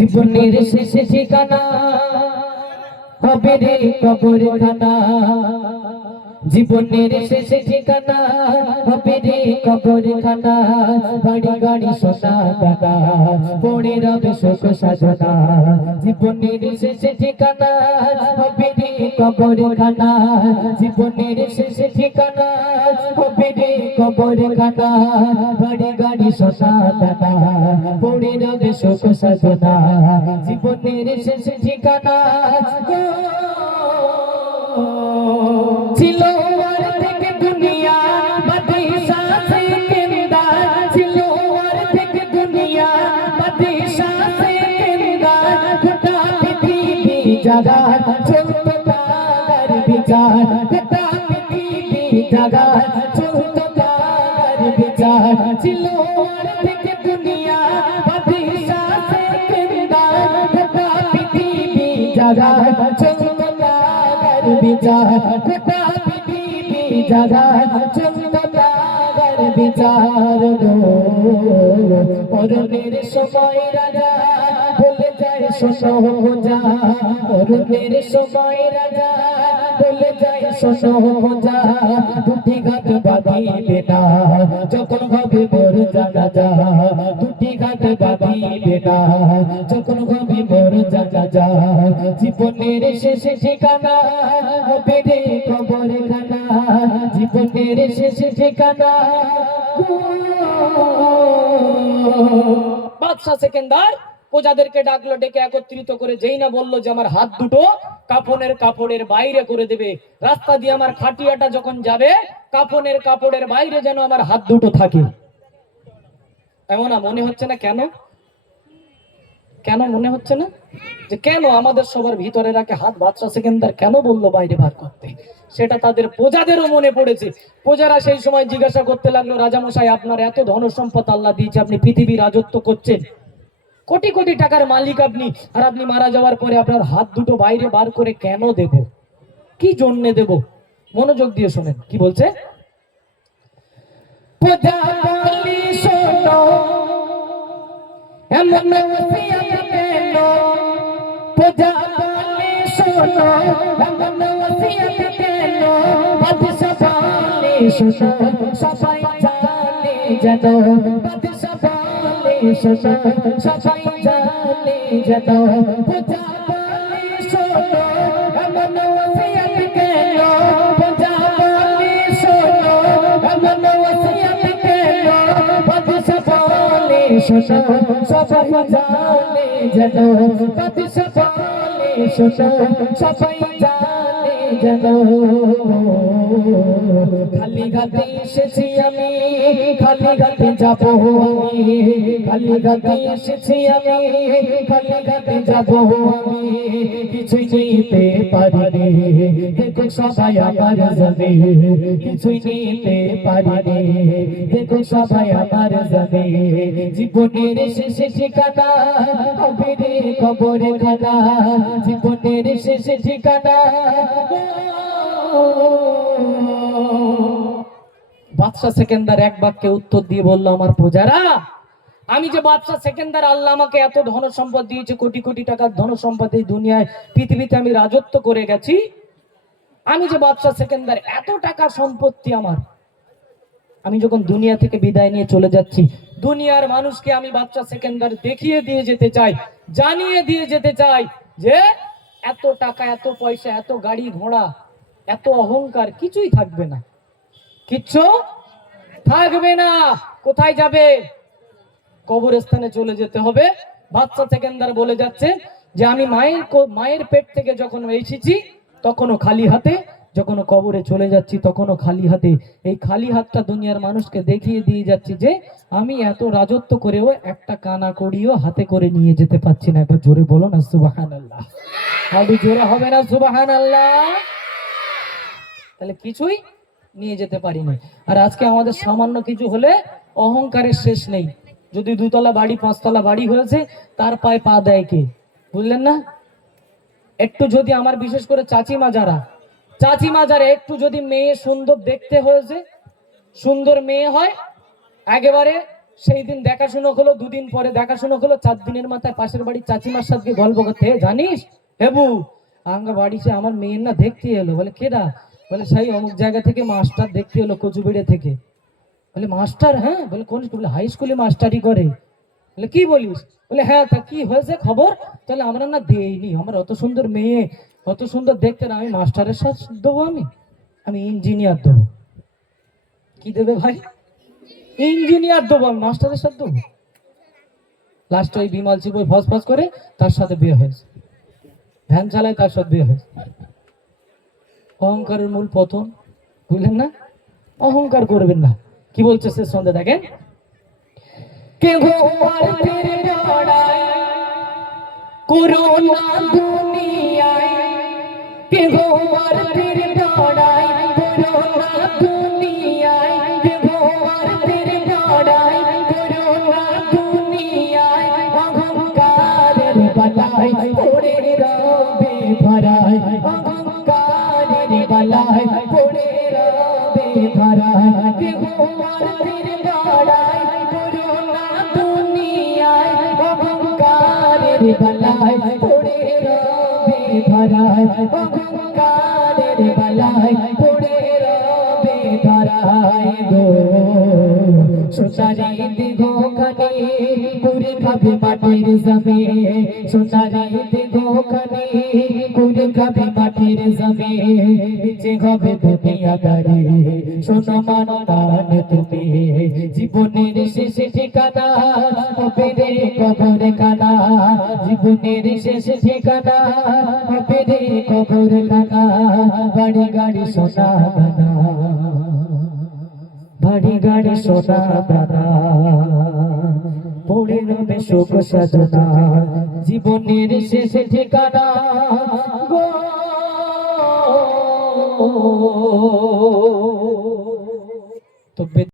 জীবনের শেষ ঠিকানা হবে রে কবরখানা, জীবনের শেষ ঠিকানা হবে রে কবরখানা। বাড়ি গাড়ি সোনা দানা পড়ে রবে শোক সাধনা, জীবনের শেষ ঠিকানা হবে রে কবরখানা, জীবনের শেষ ঠিকানা হবে রে কবরখানা। বাড়ি গাড়ি সোনা দানা পড়ে রবে শোক সাধনা, জীবনের শেষ ঠিকানা ছিল আর থেকে দুনিয়া বাদশা সেকেন্দার, ছিল আর থেকে দুনিয়া বাদশা সেকেন্দার। গোটা পৃথিবী জাগা চলতো তার বিচার, গোটা পৃথিবী জাগা চলতো তার বিচার। ছিল আর থেকে দুনিয়া বাদশা সেকেন্দার, গোটা পৃথিবী জাগা চলতো তার বিচার, গোটা পৃথিবী জাগা চলতো তার বিচার। মরণের সময় রাজা বলে যায় শোনো যা, মরণের সময় রাজা বলে যায় শোনো যা। দুটি ঘাট বাঁধিবে না যখন হবে মোর জানাজা, দুটি ঘাট বাঁধিবে না যখন হবে মোর জানাজা। জীবনের শেষ ঠিকানা হবে রে কবরখানা, জীবনের শেষ ঠিকানা। বাদশা সেকেন্দার প্রজাদেরকে ডাকলো, ডেকে একত্রিত করে যেই না বললো যে আমার হাত দুটো কাফনের কাপড়ের বাইরে করে দেবে, রাস্তা দিয়ে আমার খাটিয়াটা যখন যাবে কাফনের কাপড়ের বাইরে যেন আমার হাত দুটো থাকে। এমন মনে হচ্ছে না কেন? কেন মনে হচ্ছে না যে কেন আমাদের সবার ভিতরে রাখে হাত বাদশা সেকেন্দার কেন বললো বাইরে বার করতে? সেটা তাদের প্রজাদেরও মনে পড়েছে। প্রজারা সেই সময় জিজ্ঞাসা করতে লাগলো, রাজামশাই আপনার এত ধন সম্পদ আল্লাহ দিয়েছে, আপনি পৃথিবী রাজত্ব করছেন, কোটি কোটি টাকার মালিক আপনি, আর আপনি মারা যাওয়ার পরে আপনার হাত দুটো বাইরে বার করে কেন দেব, কি জন্য দেব? মনোযোগ দিয়ে শোনেন কি বলছে। প্রজা বলি শোনো এমন ওসিয়ত কেন, প্রজা বলি শোনো এমন ওসিয়ত কেন। বাদশা বলি শোনো সবাই জানে যেন, বাদশা বলি শোনো সবাই জানে যেন। প্রজা বলি শোনো এমন ওসিয়ত কেন, প্রজা বলি শোনো এমন ওসিয়ত কেন। বাদশা বলি শোনো সবাই জানে যেন, বাদশা বলি শোনো সবাই জানে যেন। খালি ঘাটে এসেছি আমি, খালি ঘাটে যাবো আমি, খালি ঘাটে এসেছি আমি, খালি ঘাটে যাবো আমি। কিছুই নিতে পারিনি দেখো সবাই আমার যাবে, কিছুই নিতে পারিনি দেখো সবাই আমার যাবে। জীবনের শেষ ঠিকানা হবে রে কবরখানা, জীবনের শেষ ঠিকানা। বাদশা সেকেন্দার এক বাক্যে উত্তর দিয়ে বলল, আমার প্রজারা, আমি যে বাদশা সেকেন্দার, আল্লাহ আমাকে এত ধন সম্পদ দিয়েছে, কোটি কোটি টাকার ধন সম্পদ, এই দুনিয়ায় পৃথিবীতে আমি রাজত্ব করে গেছি। আমি যে বাদশা সেকেন্দার, এত টাকা সম্পত্তি আমার, আমি যখন দুনিয়া থেকে বিদায় নিয়ে চলে যাচ্ছি, দুনিয়ার মানুষকে আমি বাদশা সেকেন্দার দেখিয়ে দিয়ে যেতে চাই, জানিয়ে দিয়ে যেতে চাই যে এত টাকা, এত পয়সা, এত গাড়ি ঘোড়া, এত অহংকার কিছুই থাকবে না, কিচ্ছু থাকবে না। কোথায় যাবে? কবরস্থানে চলে যেতে হবে। বাদশা সেকেন্দার বলে যাচ্ছে যে আমি মায়ের পেট থেকে যখন এসেছি তখনও খালি হাতে, যখন কবরে চলে যাচ্ছি তখনও খালি হাতে। এই খালি হাতটা দুনিয়ার মানুষকে দেখিয়ে দিয়ে যাচ্ছি যে আমি এত রাজত্ব করেও একটা কানা কড়িও হাতে করে নিয়ে যেতে পারছি না। একবার জোরে বলো না সুবহানাল্লাহ। আরো জোরে হবে না সুবহানাল্লাহ? তাহলে কিছুই নিয়ে যেতে পারিনি। আর আজকে আমাদের সামান্য কিছু হলে অহংকারের শেষ নেই। যদি দুতলা বাড়ি, পাঁচতলা বাড়ি হয়েছে, তার পায়ে পা দেয় কে? বুঝলেন না? একটু যদি আমার বিশেষ করে চাচিমা যারা একটু যদি মেয়ে সুন্দর দেখতে হয়েছে, সুন্দর মেয়ে হয়, একেবারে সেই দিন দেখাশোনা হলো, দুদিন পরে দেখাশোনা হলো, 4 দিনের মাথায় পাশের বাড়ির চাচিমার সাথে গল্প করতে, জানিস হেবু আমার বাড়িতে আমার মেয়ের না দেখতে এলো। বলে কেডা? বলে সেই অমুক জায়গা থেকে মাস্টার দেখতে এলো, কচুবিড়ে থেকে। বলে মাস্টার? হ্যাঁ। বলে কোন স্কুলে? হাই স্কুলে মাস্টারি করে। বলে কি বলিস? বলে হ্যাঁ। তা কি হয়েছে খবর? তাহলে আমরা না দেইনি, আমার অত সুন্দর মেয়ে, অত সুন্দর দেখতে না, আমি মাস্টারের সাথে দেবো, আমি ইঞ্জিনিয়ার দেবো। কি দেবে ভাই? ইঞ্জিনিয়ার দেবো, আমি মাস্টারের সাথে দেবো? লাস্ট ওই বিমল চিপ ওই ফস ফস করে তার সাথে বিয়ে হয়েছে, ভ্যান চালায় তার সাথে বিয়ে হয়েছে। অহংকারের মূল পতন, বুঝলেন না? অহংকার করবেন না। কি বলছে শেষ সন্ধ্যে দেখেন, কে গো আর তেরে লড়াই করো না দুনিয়ায়, কে গো আর তেরে লড়াই করো না দুনিয়ায়, কে গো আর তেরে লড়াই করো না দুনিয়ায়, অহংকারের বালাই পড়ে রবে ভরায়, অহংকারের বালাই পড়ে রবে ভরায়, কে গো আর তেরে লড়াই করো না দুনিয়ায়, অহংকারের বালাই পড়ে রবে ভরায়, অহংকারের বালাই পড়ে রবে ভরায় গো। সোনারি দিগো খানে পুরে খাবে মাটির জমি, সোনারি দিগো খানে পুরে খাবে মাটির জমি, নিচে হবে দুনিয়াদারি শোনো মানদান তুমি, জীবনের শেষ ঠিকানা হবে রে কবর খানা, জীবনের শেষ ঠিকানা হবে রে কবর খানা, বাড়ি গাড়ি সোনা দানা, বাড়ি গাড়ি সোনা দানা, পড়ে রবে শোক সাজনা, জীবনের শেষ ঠিকানা গো। তো